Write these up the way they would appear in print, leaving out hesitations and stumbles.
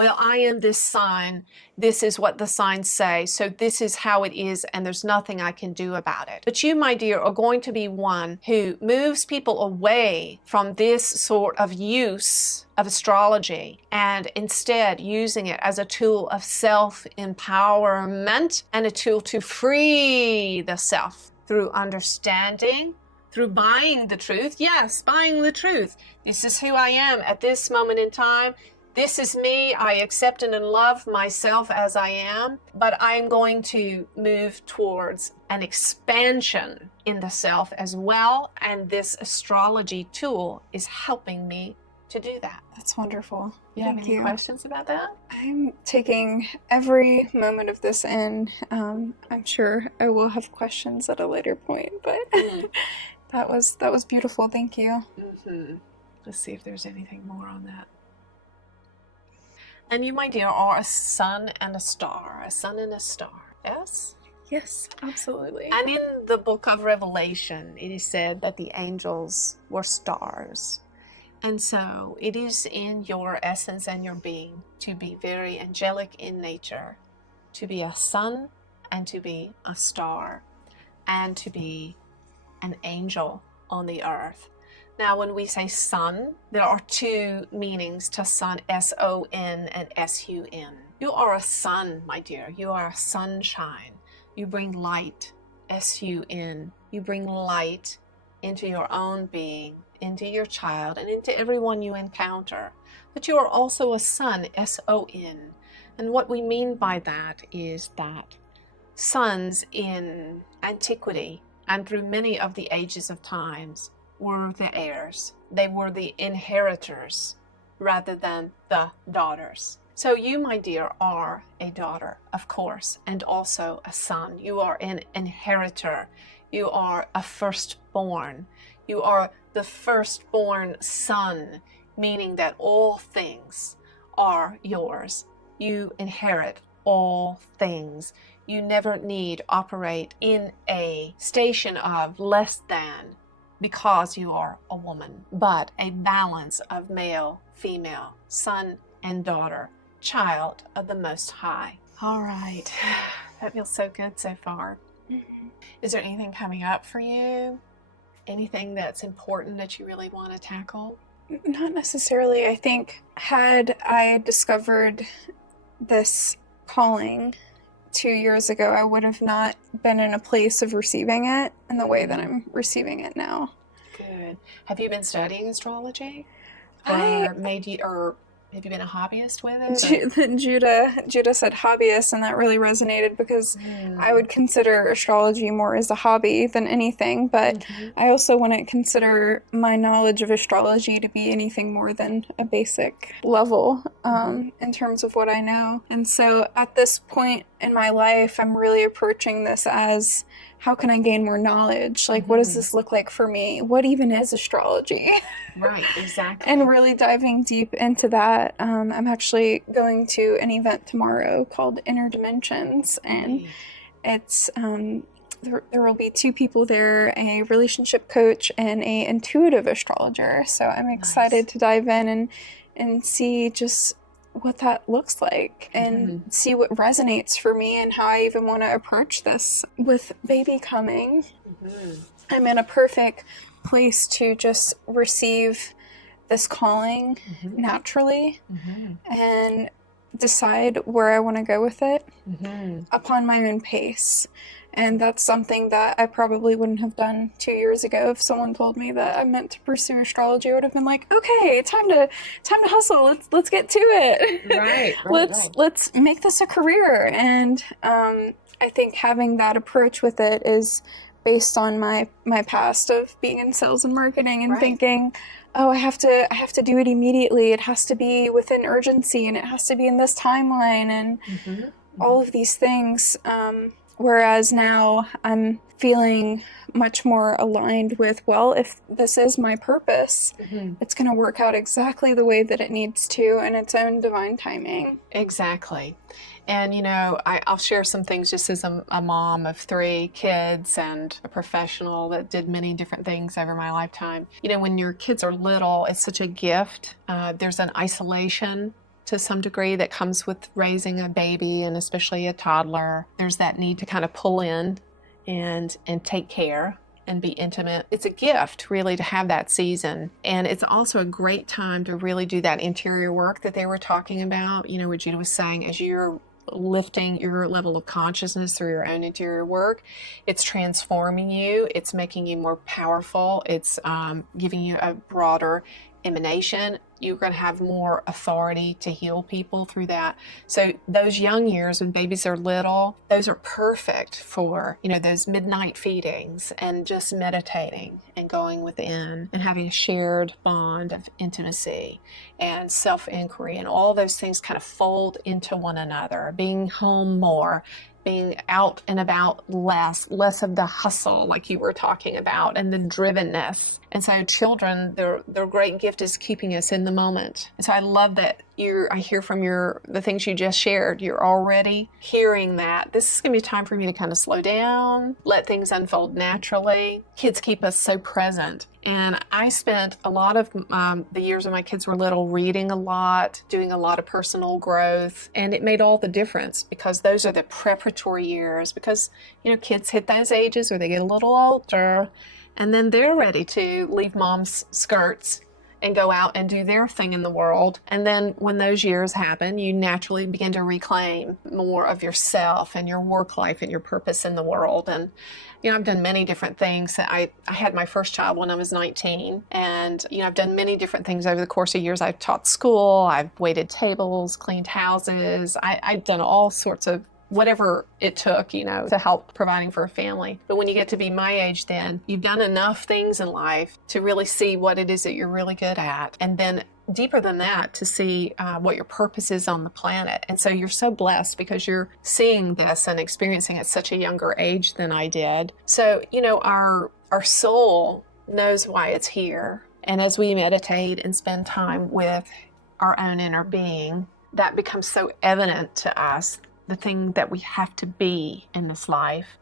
well, I am this sign, this is what the signs say, so this is how it is, and there's nothing I can do about it. But you, my dear, are going to be one who moves people away from this sort of use of astrology and instead using it as a tool of self-empowerment and a tool to free the self through understanding, through buying the truth. Yes, buying the truth. This is who I am at this moment in time. This is me. I accept and love myself as I am, but I'm going to move towards an expansion in the self as well. And this astrology tool is helping me to do that. That's wonderful. You have any questions about that? I'm taking every moment of this in. I'm sure I will have questions at a later point, but that was beautiful. Thank you. Mm-hmm. Let's see if there's anything more on that. And you, my dear, are a sun and a star. A sun and a star. Yes? Yes, absolutely. And in the book of Revelation, it is said that the angels were stars. And so it is in your essence and your being to be very angelic in nature, to be a sun and to be a star, and to be an angel on the earth. Now, when we say sun, there are two meanings to sun, S-O-N and S-U-N. You are a sun, my dear. You are a sunshine. You bring light, S-U-N. You bring light into your own being, into your child, and into everyone you encounter. But you are also a sun, S-O-N. And what we mean by that is that suns in antiquity and through many of the ages of times were the heirs. They were the inheritors rather than the daughters. So you, my dear, are a daughter, of course, and also a son. You are an inheritor. You are a firstborn. You are the firstborn son, meaning that all things are yours. You inherit all things. You never need operate in a station of less than because you are a woman, but a balance of male, female, son and daughter, child of the Most High. All right. That feels so good so far. Mm-hmm. Is there anything coming up for you? Anything that's important that you really want to tackle? Not necessarily. I think had I discovered this calling 2 years ago, I would have not been in a place of receiving it in the way that I'm receiving it now. Good. Have you been studying astrology? Have you been a hobbyist with it? Judah said hobbyist, and that really resonated because I would consider astrology more as a hobby than anything, but I also wouldn't consider my knowledge of astrology to be anything more than a basic level in terms of what I know. And so at this point in my life, I'm really approaching this as, how can I gain more knowledge? Like, what does this look like for me? What even is astrology? Right, exactly. And really diving deep into that. I'm actually going to an event tomorrow called Inner Dimensions, and it's there will be 2 people there, a relationship coach and a intuitive astrologer. So I'm excited to dive in and see just what that looks like and see what resonates for me and how I even want to approach this. With baby coming, I'm in a perfect place to just receive this calling naturally and decide where I want to go with it upon my own pace. And that's something that I probably wouldn't have done 2 years ago. If someone told me that I meant to pursue astrology, I would have been like, okay, time to hustle. Let's get to it. Right. Let's make this a career. And I think having that approach with it is based on my past of being in sales and marketing and thinking, oh, I have to do it immediately. It has to be within urgency, and it has to be in this timeline, and all of these things. Whereas now I'm feeling much more aligned with, well, if this is my purpose, it's going to work out exactly the way that it needs to in its own divine timing. Exactly. And, you know, I'll share some things just as a mom of 3 kids and a professional that did many different things over my lifetime. You know, when your kids are little, it's such a gift. There's an isolation to some degree that comes with raising a baby, and especially a toddler. There's that need to kind of pull in and take care and be intimate. It's a gift, really, to have that season. And it's also a great time to really do that interior work that they were talking about. You know, what Gina was saying, as you're lifting your level of consciousness through your own interior work, it's transforming you, it's making you more powerful, it's giving you a broader emanation. You're going to have more authority to heal people through that. So those young years when babies are little, those are perfect for, you know, those midnight feedings and just meditating and going within and having a shared bond of intimacy and self-inquiry, and all those things kind of fold into one another. Being home more, being out and about less of the hustle like you were talking about, and the drivenness. And so children, their great gift is keeping us in the moment. And so I love that I hear from the things you just shared, you're already hearing that this is going to be a time for me to kind of slow down, let things unfold naturally. Kids keep us so present. And I spent a lot of the years when my kids were little reading a lot, doing a lot of personal growth, and it made all the difference, because those are the preparatory years, because, you know, kids hit those ages where they get a little older, and then they're ready to leave mom's skirts and go out and do their thing in the world. And then when those years happen, you naturally begin to reclaim more of yourself and your work life and your purpose in the world. And, you know, I've done many different things. I had my first child when I was 19. And, you know, I've done many different things over the course of years. I've taught school, I've waited tables, cleaned houses. I've done all sorts of whatever it took, you know, to help providing for a family. But when you get to be my age, then you've done enough things in life to really see what it is that you're really good at. And then deeper than that, to see what your purpose is on the planet. And so you're so blessed because you're seeing this and experiencing it at such a younger age than I did. So, you know, our soul knows why it's here. And as we meditate and spend time with our own inner being, that becomes so evident to us, the thing that we have to be in this life.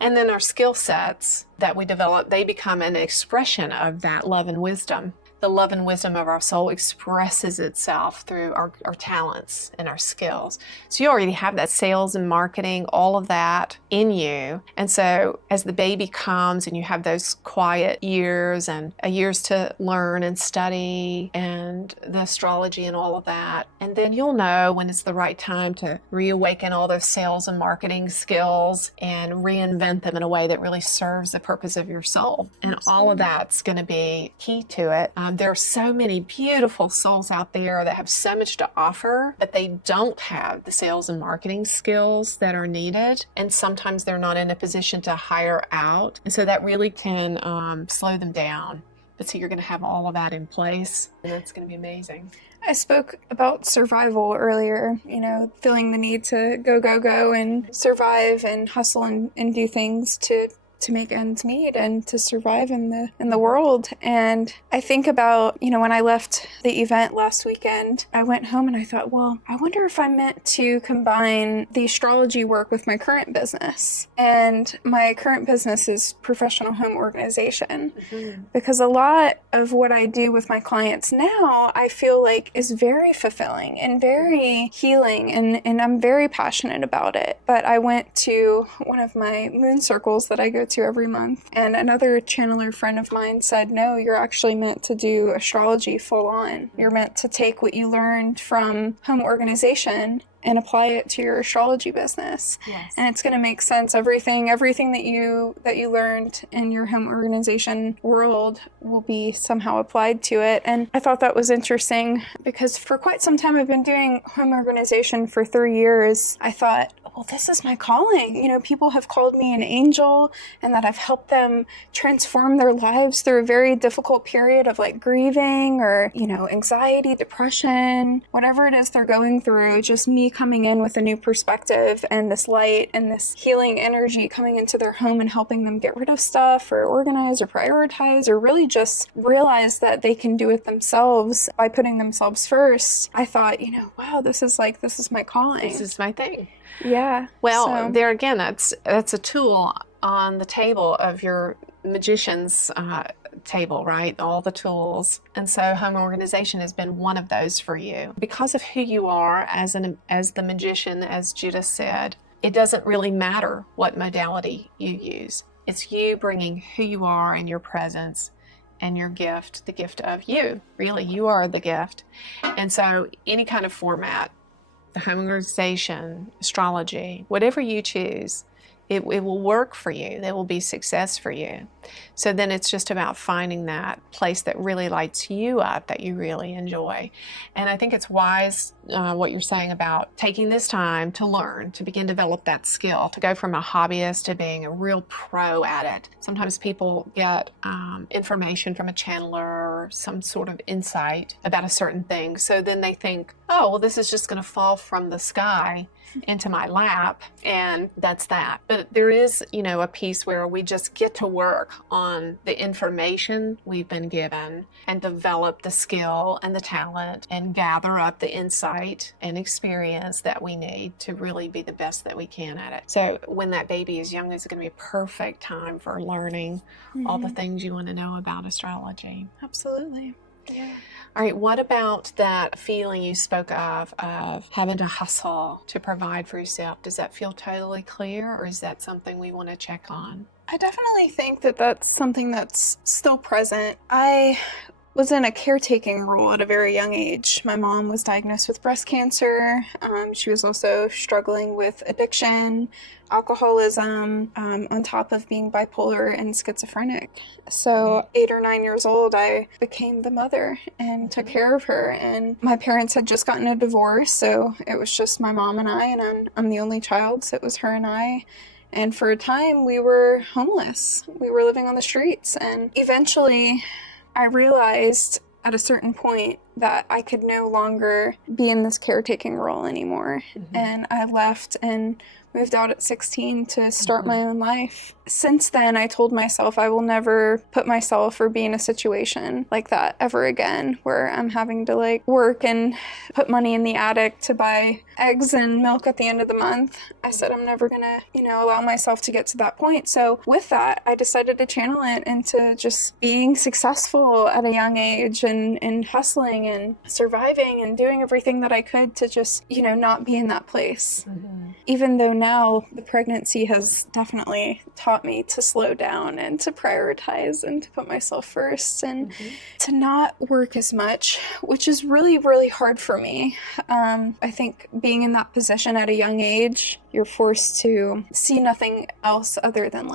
And then our skill sets that we develop, they become an expression of that love and wisdom. The love and wisdom of our soul expresses itself through our talents and our skills. So you already have that sales and marketing, all of that in you. And so as the baby comes and you have those quiet years and years to learn and study and the astrology and all of that, and then you'll know when it's the right time to reawaken all those sales and marketing skills and reinvent them in a way that really serves the purpose of your soul. And all of that's going to be key to it. There are so many beautiful souls out there that have so much to offer, but they don't have the sales and marketing skills that are needed. And sometimes they're not in a position to hire out. And so that really can slow them down. But so you're going to have all of that in place, and that's going to be amazing. I spoke about survival earlier, you know, feeling the need to go and survive and hustle and do things to make ends meet and to survive in the world. And I think about, you know, when I left the event last weekend, I went home and I thought, well, I wonder if I'm meant to combine the astrology work with my current business. And my current business is professional home organization. Mm-hmm. Because a lot of what I do with my clients now, I feel like is very fulfilling and very healing, and I'm very passionate about it. But I went to one of my moon circles that I go to every month, and another channeler friend of mine said, no, you're actually meant to do astrology full on. You're meant to take what you learned from home organization and apply it to your astrology business. Yes. And it's going to make sense. Everything that you learned in your home organization world will be somehow applied to it. And I thought that was interesting because for quite some time I've been doing home organization for 3 years. I thought, well, this is my calling. You know, people have called me an angel and that I've helped them transform their lives through a very difficult period of like grieving or, you know, anxiety, depression, whatever it is they're going through. Just me coming in with a new perspective and this light and this healing energy coming into their home and helping them get rid of stuff or organize or prioritize or really just realize that they can do it themselves by putting themselves first. I thought, you know, wow, this is my calling. This is my thing. Yeah. Well, there again, that's a tool on the table of your magician's table, right? All the tools. And so home organization has been one of those for you. Because of who you are as the magician, as Judah said, it doesn't really matter what modality you use. It's you bringing who you are and your presence and your gift, the gift of you. Really, you are the gift. And so any kind of format, the home organization, astrology, whatever you choose, it will work for you. There will be success for you. So then it's just about finding that place that really lights you up, that you really enjoy. And I think it's wise what you're saying about taking this time to learn, to begin to develop that skill, to go from a hobbyist to being a real pro at it. Sometimes people get information from a channeler or some sort of insight about a certain thing. So then they think, oh, well, this is just going to fall from the sky into my lap, and that's that. But there is, a piece where we just get to work on the information we've been given and develop the skill and the talent and gather up the insight and experience that we need to really be the best that we can at it. So when that baby is young, it's going to be a perfect time for learning all the things you want to know about astrology. Absolutely. Yeah. All right, what about that feeling you spoke of having to hustle to provide for yourself? Does that feel totally clear, or is that something we want to check on? I definitely think that that's something that's still present. I was in a caretaking role at a very young age. My mom was diagnosed with breast cancer. She was also struggling with addiction, alcoholism, on top of being bipolar and schizophrenic. So 8 or 9 years old, I became the mother and took care of her. And my parents had just gotten a divorce, so it was just my mom and I, and I'm the only child, so it was her and I. And for a time, we were homeless. We were living on the streets. And eventually, I realized at a certain point that I could no longer be in this caretaking role anymore. And I left and moved out at 16 to start my own life. Since then, I told myself I will never put myself or be in a situation like that ever again, where I'm having to work and put money in the attic to buy eggs and milk at the end of the month. I said I'm never gonna, allow myself to get to that point. So with that, I decided to channel it into just being successful at a young age and hustling and surviving and doing everything that I could to just, not be in that place. Even though now the pregnancy has definitely taught me to slow down and to prioritize and to put myself first and to not work as much, which is really, really hard for me. I think being in that position at a young age, you're forced to see nothing else other than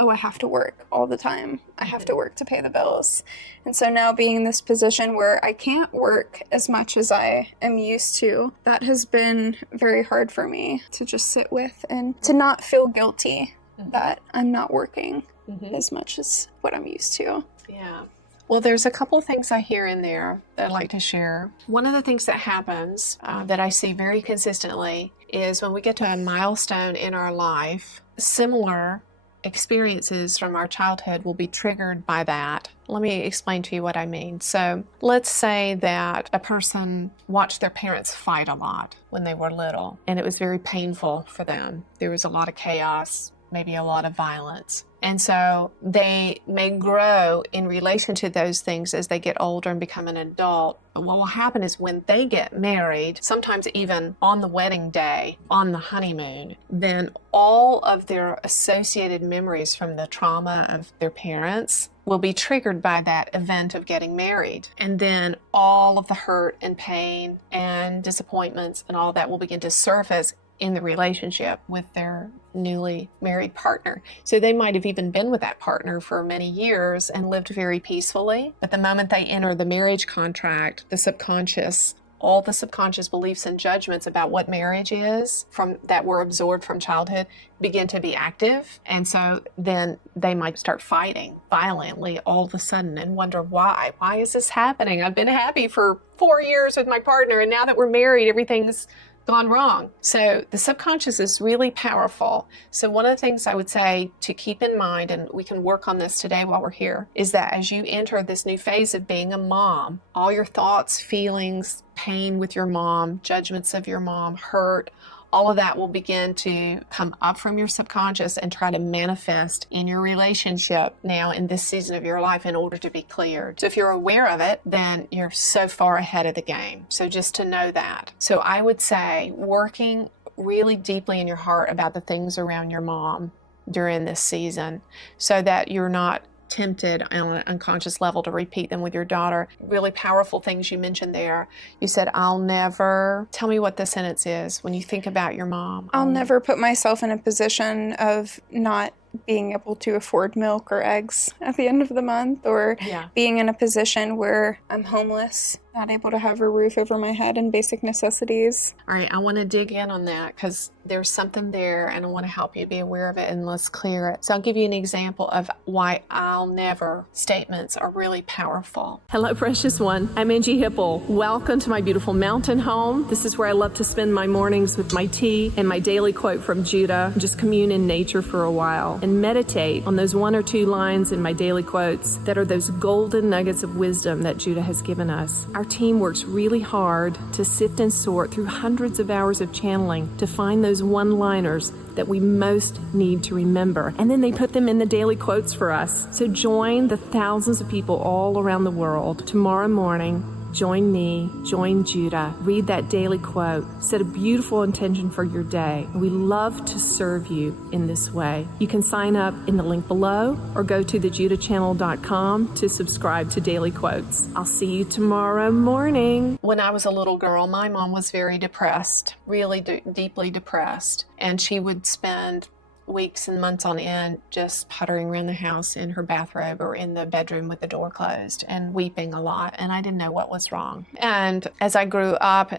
oh, I have to work all the time. I have to work to pay the bills. And so now being in this position where I can't work as much as I am used to, that has been very hard for me to just sit with and to not feel guilty that I'm not working as much as what I'm used to. Yeah. Well, there's a couple of things I hear in there that I'd like to share. One of the things that happens that I see very consistently is when we get to a milestone in our life, similar experiences from our childhood will be triggered by that. Let me explain to you what I mean. So let's say that a person watched their parents fight a lot when they were little, and it was very painful for them. There was a lot of chaos, maybe a lot of violence. And so they may grow in relation to those things as they get older and become an adult. But what will happen is when they get married, sometimes even on the wedding day, on the honeymoon, then all of their associated memories from the trauma of their parents will be triggered by that event of getting married. And then all of the hurt and pain and disappointments and all that will begin to surface in the relationship with their newly married partner. So they might have even been with that partner for many years and lived very peacefully. But the moment they enter the marriage contract, all the subconscious beliefs and judgments about what marriage is that were absorbed from childhood begin to be active. And so then they might start fighting violently all of a sudden and wonder why. Why is this happening? I've been happy for 4 years with my partner, and now that we're married, everything's gone wrong. So the subconscious is really powerful. So one of the things I would say to keep in mind, and we can work on this today while we're here, is that as you enter this new phase of being a mom, all your thoughts, feelings, pain with your mom, judgments of your mom, hurt, all of that will begin to come up from your subconscious and try to manifest in your relationship now in this season of your life in order to be cleared. So if you're aware of it, then you're so far ahead of the game. So just to know that. So I would say working really deeply in your heart about the things around your mom during this season so that you're not tempted on an unconscious level to repeat them with your daughter. Really powerful things you mentioned there. You said, I'll never, tell me what the sentence is when you think about your mom. I'll never put myself in a position of not being able to afford milk or eggs at the end of the month, or being in a position where I'm homeless, not able to have a roof over my head and basic necessities. All right, I want to dig in on that because there's something there and I want to help you be aware of it and let's clear it. So I'll give you an example of why I'll never statements are really powerful. Hello, precious one. I'm Anjie Hipple. Welcome to my beautiful mountain home. This is where I love to spend my mornings with my tea and my daily quote from Judah, just commune in nature for a while and meditate on those 1 or 2 lines in my daily quotes that are those golden nuggets of wisdom that Judah has given us. Our team works really hard to sift and sort through hundreds of hours of channeling to find those one-liners that we most need to remember. And then they put them in the daily quotes for us. So join the thousands of people all around the world tomorrow morning. Join me, join Judah, read that daily quote, set a beautiful intention for your day. We love to serve you in this way. You can sign up in the link below or go to thejudahchannel.com to subscribe to daily quotes. I'll see you tomorrow morning. When I was a little girl, my mom was very depressed, really deeply depressed, and she would spend weeks and months on end just puttering around the house in her bathrobe or in the bedroom with the door closed and weeping a lot, and I didn't know what was wrong. And as I grew up,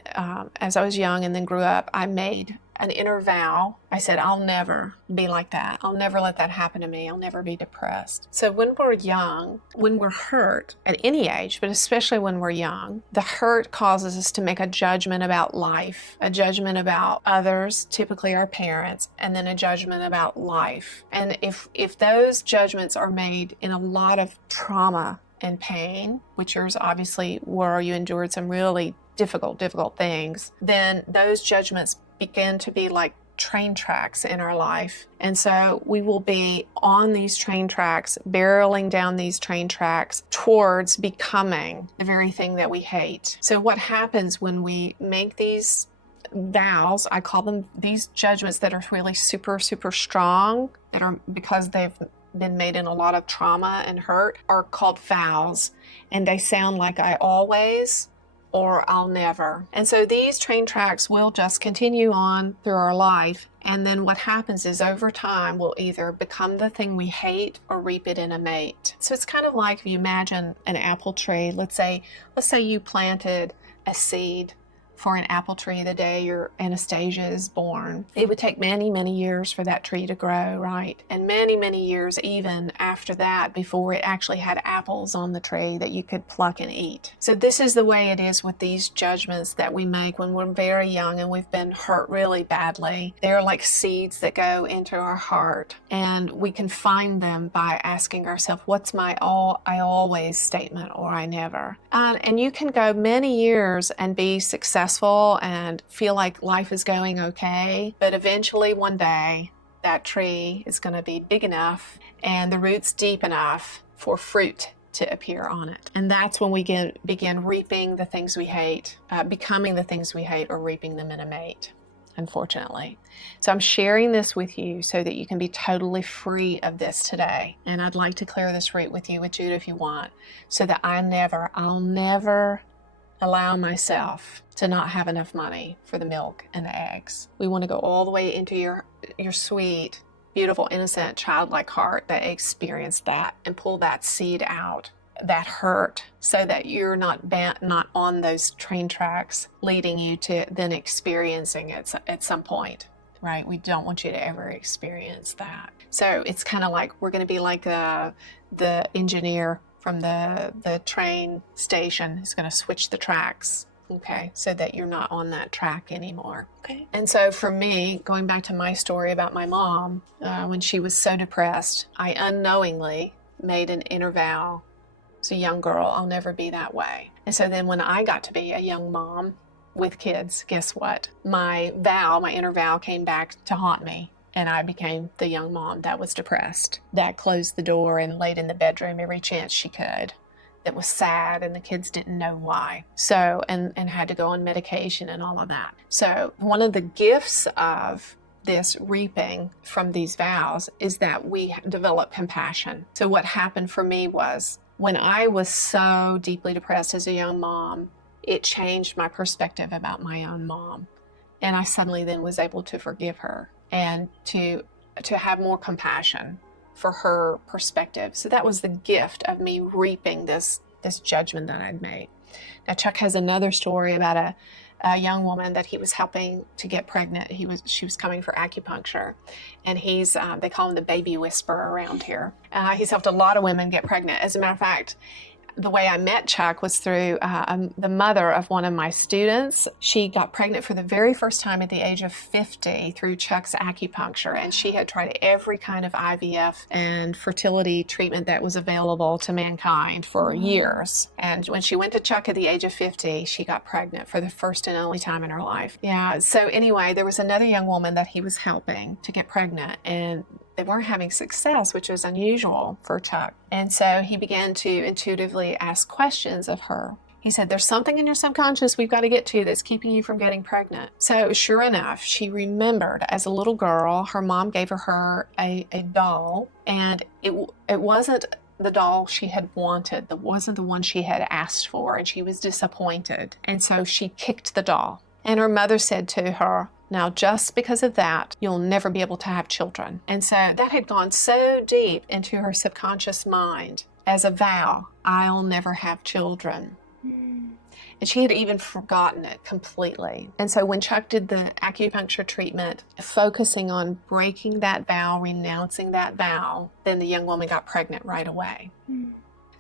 as I was young and then grew up, I made an inner vow. I said, I'll never be like that. I'll never let that happen to me. I'll never be depressed. So when we're young, when we're hurt at any age, but especially when we're young, the hurt causes us to make a judgment about life, a judgment about others, typically our parents, and then a judgment about life. And if those judgments are made in a lot of trauma and pain, which yours obviously were, you endured some really difficult things, then those judgments begin to be like train tracks in our life. And so we will be on these train tracks, barreling down these train tracks towards becoming the very thing that we hate. So what happens when we make these vows, I call them these judgments that are really super strong, that are because they've been made in a lot of trauma and hurt, are called vows. And they sound like I always or I'll never. And so these train tracks will just continue on through our life. And then what happens is over time, we'll either become the thing we hate or reap it in a mate. So it's kind of like if you imagine an apple tree. Let's say you planted a seed for an apple tree the day your Anastasia is born. It would take many years for that tree to grow, right? And many years even after that before it actually had apples on the tree that you could pluck and eat. So this is the way it is with these judgments that we make when we're very young and we've been hurt really badly. They're like seeds that go into our heart, and we can find them by asking ourselves, what's my I always statement or I never? And you can go many years and be successful and feel like life is going okay, but eventually one day that tree is going to be big enough and the roots deep enough for fruit to appear on it. And that's when we begin reaping the things we hate, becoming the things we hate, or reaping them in a mate, unfortunately. So I'm sharing this with you so that you can be totally free of this today. And I'd like to clear this root with you, with Judah, if you want, so that I'll never allow myself to not have enough money for the milk and the eggs. We want to go all the way into your sweet, beautiful, innocent, childlike heart that experienced that and pull that seed out, that hurt, so that you're not on those train tracks leading you to then experiencing it at some point, right? We don't want you to ever experience that. So it's kind of like we're going to be like the engineer from the train station who's going to switch the tracks, okay, so that you're not on that track anymore. Okay. And so for me, going back to my story about my mom, when she was so depressed, I unknowingly made an inner vow. As a young girl, I'll never be that way. And so then when I got to be a young mom, with kids, guess what? My inner vow came back to haunt me. And I became the young mom that was depressed, that closed the door and laid in the bedroom every chance she could, that was sad, and the kids didn't know why. So, and had to go on medication and all of that. So one of the gifts of this reaping from these vows is that we develop compassion. So what happened for me was, when I was so deeply depressed as a young mom, it changed my perspective about my own mom. And I suddenly then was able to forgive her and to have more compassion for her perspective. So that was the gift of me reaping this judgment that I'd made. Now, Chuck has another story about a young woman that he was helping to get pregnant. She was coming for acupuncture, and they call him the baby whisperer around here. He's helped a lot of women get pregnant. As a matter of fact, the way I met Chuck was through the mother of one of my students. She got pregnant for the very first time at the age of 50 through Chuck's acupuncture, and she had tried every kind of IVF and fertility treatment that was available to mankind for years. And when she went to Chuck at the age of 50, she got pregnant for the first and only time in her life. Yeah, so anyway, there was another young woman that he was helping to get pregnant, and they weren't having success, which was unusual for Chuck. And so he began to intuitively ask questions of her. He said, there's something in your subconscious we've got to get to that's keeping you from getting pregnant. So sure enough, she remembered as a little girl, her mom gave her a doll, and it wasn't the doll she had wanted. That wasn't the one she had asked for, and she was disappointed. And so she kicked the doll. And her mother said to her, now, just because of that, you'll never be able to have children. And so that had gone so deep into her subconscious mind as a vow, I'll never have children. And she had even forgotten it completely. And so when Chuck did the acupuncture treatment, focusing on breaking that vow, renouncing that vow, then the young woman got pregnant right away.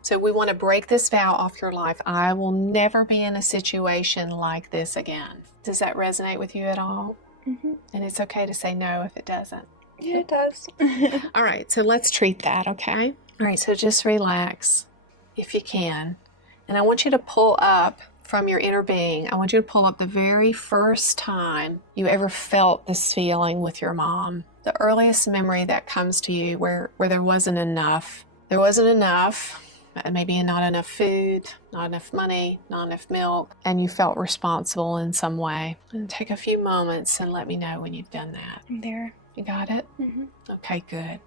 So we want to break this vow off your life. I will never be in a situation like this again. Does that resonate with you at all? Mm-hmm. And it's okay to say no if it doesn't. Yeah, it does. All right, so let's treat that, okay? All right, so just relax if you can. And I want you to pull up from your inner being. I want you to pull up the very first time you ever felt this feeling with your mom. The earliest memory that comes to you where there wasn't enough. There wasn't enough. Maybe not enough food, not enough money, not enough milk, and you felt responsible in some way. And take a few moments and let me know when you've done that. I'm there. You got it? Mm-hmm. Okay, good.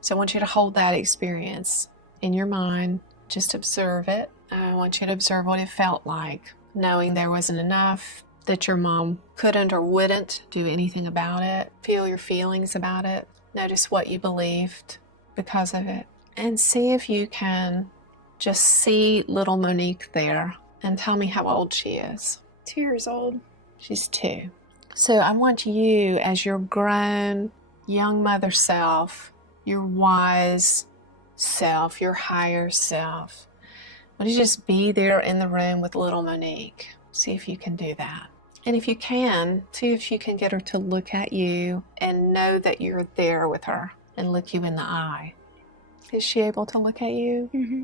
So I want you to hold that experience in your mind. Just observe it. I want you to observe what it felt like, knowing there wasn't enough, that your mom couldn't or wouldn't do anything about it. Feel your feelings about it. Notice what you believed because of it. And see if you can just see little Monique there and tell me how old she is. 2 years old. She's 2. So I want you, as your grown young mother self, your wise self, your higher self, I want you to just be there in the room with little Monique. See if you can do that. And if you can, see if you can get her to look at you and know that you're there with her and look you in the eye. Is she able to look at you? Mm-hmm.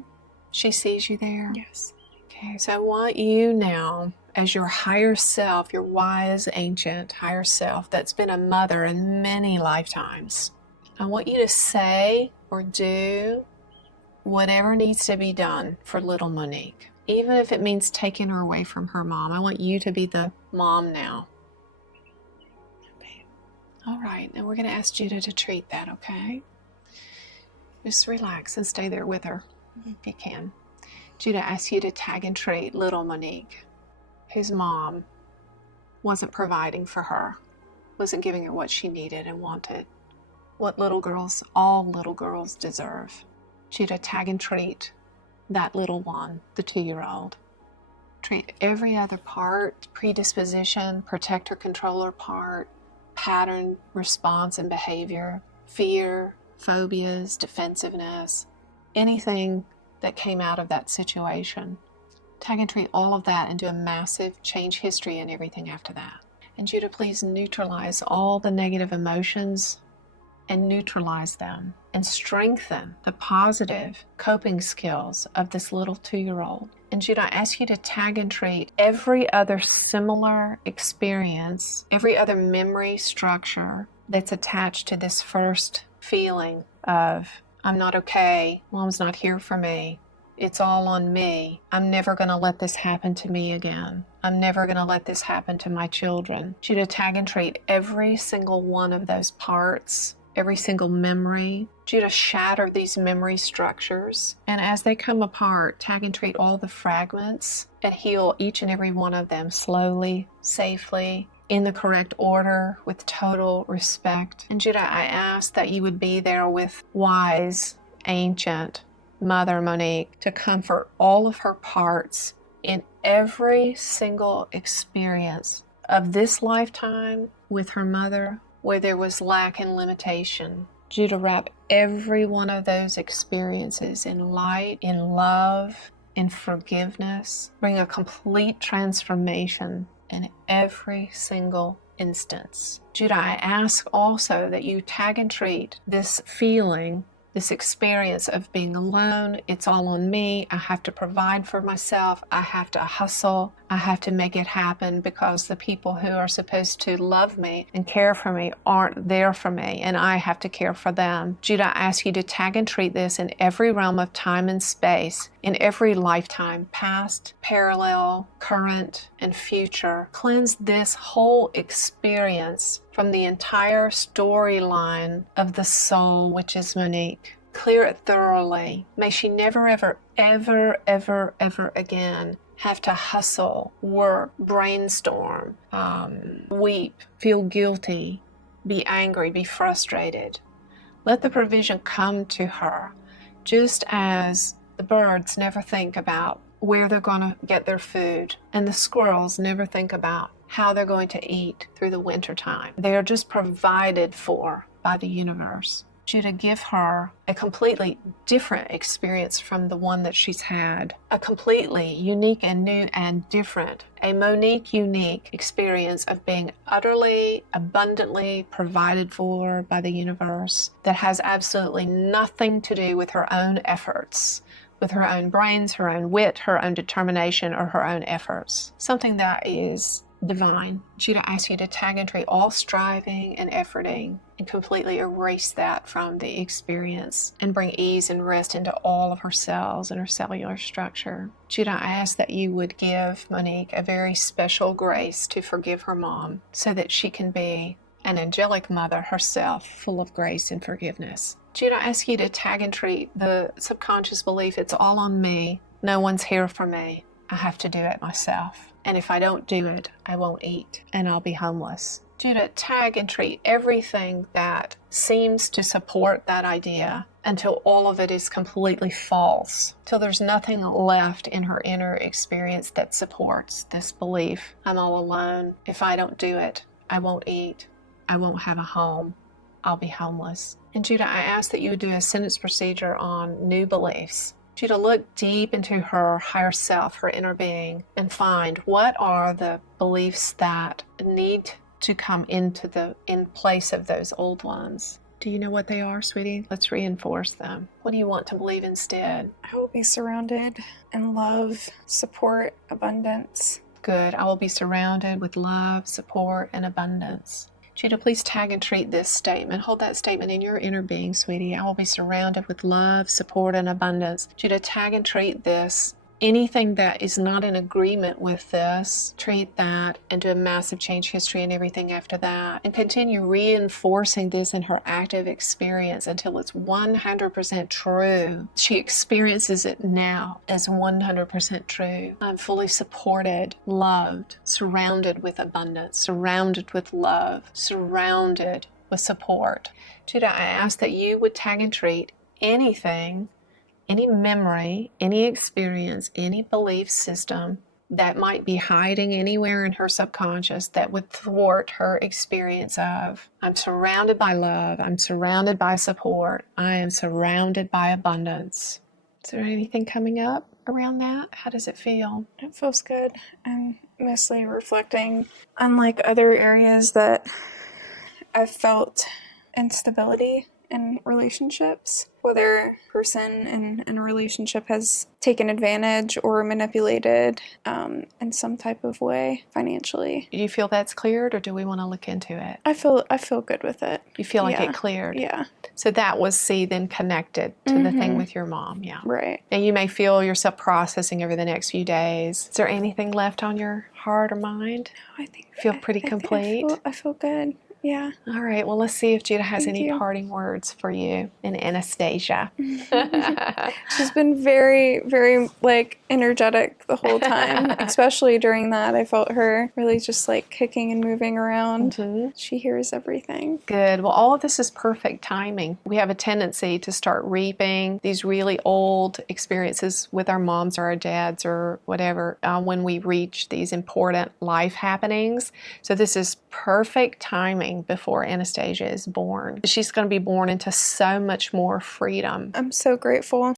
She sees you there? Yes. Okay, so I want you now, as your higher self, your wise, ancient higher self that's been a mother in many lifetimes, I want you to say or do whatever needs to be done for little Monique. Even if it means taking her away from her mom. I want you to be the mom now. Okay. All right, and we're going to ask Judah to treat that, okay? Just relax and stay there with her if you can. Judah asks you to tag and treat little Monique, whose mom wasn't providing for her, wasn't giving her what she needed and wanted, what all little girls deserve. Judah, tag and treat that little one, the 2-year-old. Treat every other part, predisposition, protector, controller part, pattern, response, and behavior, fear, phobias, defensiveness, anything that came out of that situation. Tag and treat all of that and do a massive change history and everything after that. And Judah, please neutralize all the negative emotions and neutralize them and strengthen the positive coping skills of this little 2-year-old. And Jude, I ask you to tag and treat every other similar experience, every other memory structure that's attached to this first feeling of, I'm not okay, mom's not here for me, it's all on me, I'm never going to let this happen to me again, I'm never going to let this happen to my children. Jude, to tag and treat every single one of those parts, every single memory. Judah, shatter these memory structures, and as they come apart, tag and treat all the fragments and heal each and every one of them slowly, safely, in the correct order, with total respect. And Judah, I ask that you would be there with wise, ancient Mother Monique to comfort all of her parts in every single experience of this lifetime with her mother, where there was lack and limitation. Judah, wrap every one of those experiences in light, in love, in forgiveness. Bring a complete transformation in every single instance. Judah, I ask also that you tag and treat this feeling, this experience of being alone. It's all on me. I have to provide for myself. I have to hustle. I have to make it happen because the people who are supposed to love me and care for me aren't there for me, and I have to care for them. Judah, I ask you to tag and treat this in every realm of time and space, in every lifetime, past, parallel, current, and future. Cleanse this whole experience from the entire storyline of the soul, which is Monique. Clear it thoroughly. May she never, ever, ever, ever, ever again have to hustle, work, brainstorm, weep, feel guilty, be angry, be frustrated. Let the provision come to her, just as the birds never think about where they're going to get their food, and the squirrels never think about how they're going to eat through the winter time. They are just provided for by the universe. Judah, give her a completely different experience from the one that she's had. A completely unique and new and different, a Monique unique experience of being utterly, abundantly provided for by the universe that has absolutely nothing to do with her own efforts, with her own brains, her own wit, her own determination, or her own efforts. Something that is divine. Judah, asks you to tag and treat all striving and efforting and completely erase that from the experience and bring ease and rest into all of her cells and her cellular structure. Judah, I ask that you would give Monique a very special grace to forgive her mom so that she can be an angelic mother herself, full of grace and forgiveness. Judah, I ask you to tag and treat the subconscious belief, it's all on me, no one's here for me, I have to do it myself. And if I don't do it, I won't eat and I'll be homeless. Judah, tag and treat everything that seems to support that idea until all of it is completely false, till there's nothing left in her inner experience that supports this belief. I'm all alone. If I don't do it, I won't eat. I won't have a home. I'll be homeless. And Judah, I ask that you would do a sentence procedure on new beliefs. Judah, look deep into her higher self, her inner being, and find what are the beliefs that need to come in place of those old ones. Do you know what they are, sweetie? Let's reinforce them. What do you want to believe instead? I will be surrounded in love, support, abundance. Good. I will be surrounded with love, support, and abundance. Judah, please tag and treat this statement. Hold that statement in your inner being, sweetie. I will be surrounded with love, support, and abundance. Judah, tag and treat this. Anything that is not in agreement with this, treat that and do a massive change history and everything after that. And continue reinforcing this in her active experience until it's 100% true. She experiences it now as 100% true. I'm fully supported, loved, surrounded with abundance, surrounded with love, surrounded with support. Judah, I ask that you would tag and treat anything, any memory, any experience, any belief system that might be hiding anywhere in her subconscious that would thwart her experience of, I'm surrounded by love, I'm surrounded by support, I am surrounded by abundance. Is there anything coming up around that? How does it feel? It feels good. I'm mostly reflecting, unlike other areas that I've felt instability in relationships, whether person in a relationship has taken advantage or manipulated in some type of way financially. Do you feel that's cleared, or do we want to look into it? I feel good with it. You feel like it cleared? Yeah. So that was then connected to the thing with your mom, yeah. Right. And you may feel yourself processing over the next few days. Is there anything left on your heart or mind? No, I think Feel pretty complete? I feel good. Yeah. All right. Well, let's see if Judah has Thank any you. parting words for you and Anastasia. She's been very, very like energetic the whole time, especially during that. I felt her really just like kicking and moving around. She hears everything. Good. Well, all of this is perfect timing. We have a tendency to start reaping these really old experiences with our moms or our dads or whatever when we reach these important life happenings. So this is perfect timing before Anastasia is born. She's going to be born into so much more freedom. I'm so grateful.